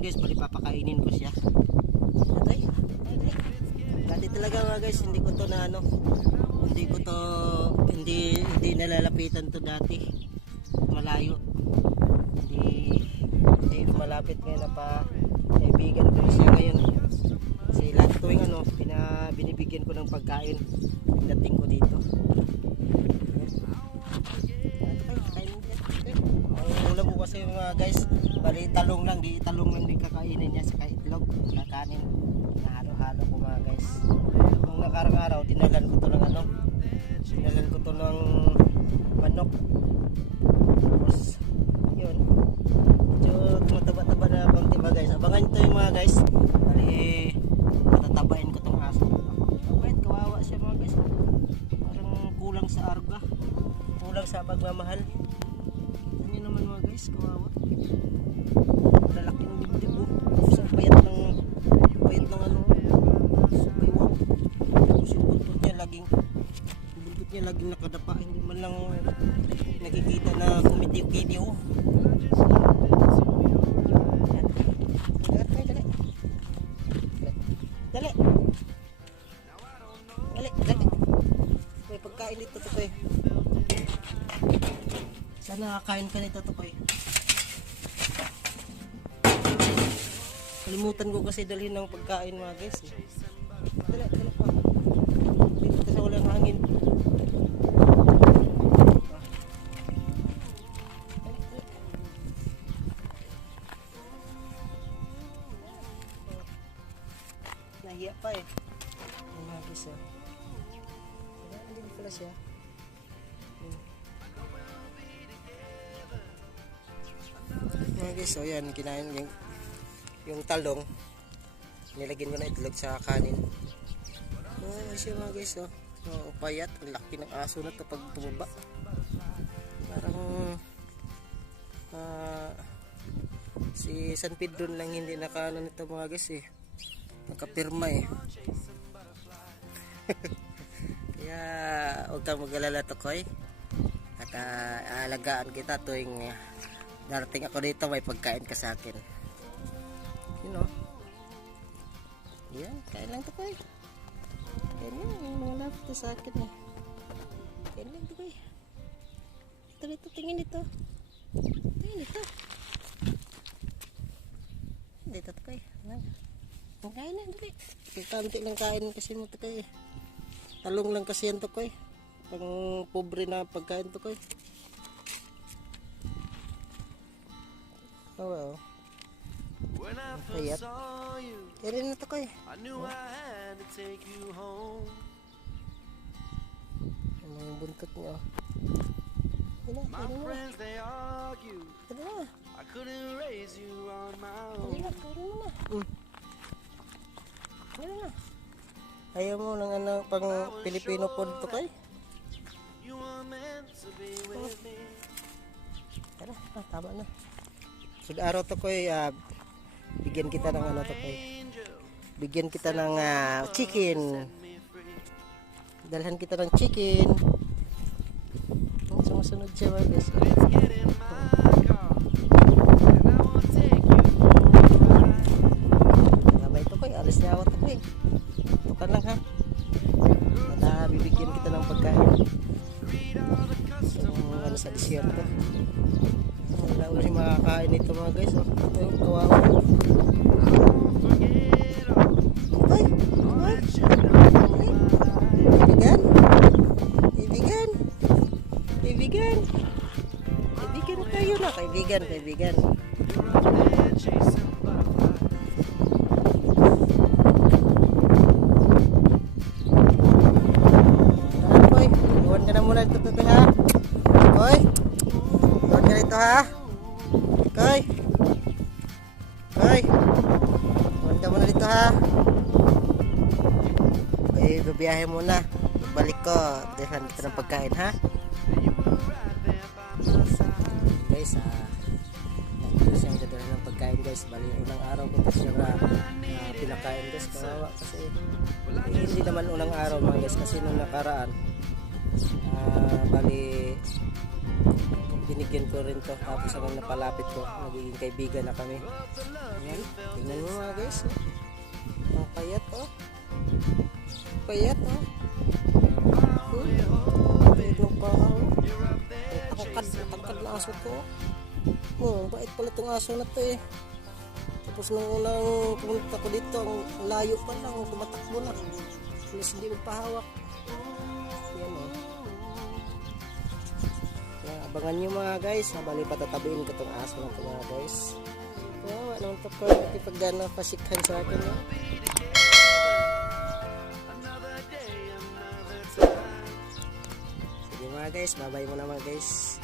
pagkain guys, bali papakainin ko siya. Atay. Dati talaga mga guys, hindi ko to na ano, hindi nalalapitan to dati. Malayo. Hindi malapit ngayon na pa kaibigan ko siya ngayon. Kasi lahat tuwing ano, binibigyan ko ng pagkain. Dating ko dito. Ang ulam ko kasi mga guys, bali talong lang din kakainin niya sa itlog, kakanin na halo-halo ko mga guys. Nung nakarang araw dinalan ko to ng manok. Tapos yun, medyo tumataba-taba na konti ba guys. Abangan nyo yung mga guys, bali matatabain ko tong aso. Wait, kawawa siya mga guys, parang kulang sa arga, kulang sa pagmamahal. Kita nyo naman mga guys, kawawa. Lalaki ng dibdib oh. Sa payat ng ano, baywang. Tapos yung buntot niya laging nakadapa, hindi man lang nakikita na kumitiw-kitiw. Dali. May pagkain dito to koy. Sana kakain ka nito to koy. Kalimutan ko kasi dalhin ng pagkain mga guys. Dali pa. Dito sa walang hangin. Nahiya pa eh. Ay mga guys oh. Hindi pala siya. Mga guys oh, yan kinain yung talong, nilagyan ko na itlog sa kanin. Siya mga guys oh, payat, ang laki ng aso na to pag tumaba. Parang si San Pedro lang hindi nakaano nito mga guys eh, nakapirma eh. Kaya huwag kang mag-alala to koy, at aalagaan kita tuwing darating ako dito, may pagkain ka sa akin. You know, yan, kain lang to koy. Kain lang, yung mga lapit to sa akin eh. Kain lang to koy. Dito, tingin dito. Dito to koy. Ang kain na, dali. Kanti lang kain kasi mo to koy. Talong lang kasi yan to koy. Pang pobre na pagkain to koy. Oh well. Payat. Kaya rin na to koy. Ano yung buntot niya? Ano na? Ayaw mo ng ano, pang Filipino food to koy? Tara, tama na. Sud-araw to koy, bigyan kita ng ano to koy. Bigyan kita ng chicken. Dalhan kita ng chicken. Sumusunod siya mga guys. Gamay to koy, alis niya ako to koy. Tukan lang ha. At bibigyan kita ng pagkain. Ano sa disyerto. Wala ulit makakain ito mga guys. Ito yung kawawa. Kaibigan tayo na, kaibigan. Koy, iwan ka na muna dito ha. Koy, iwan ka dito ha. Koy, iwan ka muna dito ha. Okay, babiyahe muna. Balik ko, dahil dito ng pagkain ha. Guys, nandito siyang dadala ng pagkain guys. Bali, unang araw ko ito siya pinakain guys. Kawawa kasi hindi naman unang araw mga guys. Kasi nung nakaraan bali binigyan ko rin to. Tapos ang napalapit ko, nagiging kaibigan na kami. Ayan, tingnan mo mga guys. Ang payat oh. Payat oh. Payat ng paa oh. Tangkad na aso to. Oh, bait pala itong aso na to eh. Tapos nung unang pumunta ko dito, ang layo pa lang, tumatakbo na. Plus hindi magpahawak. Yan o. Abangan nyo mga guys, nabali patatabihin ko itong aso na ito mga guys. Kawawa naman ito pa, ipagdana pasikhan sa akin. No? Sige mga guys, bye bye muna mga guys.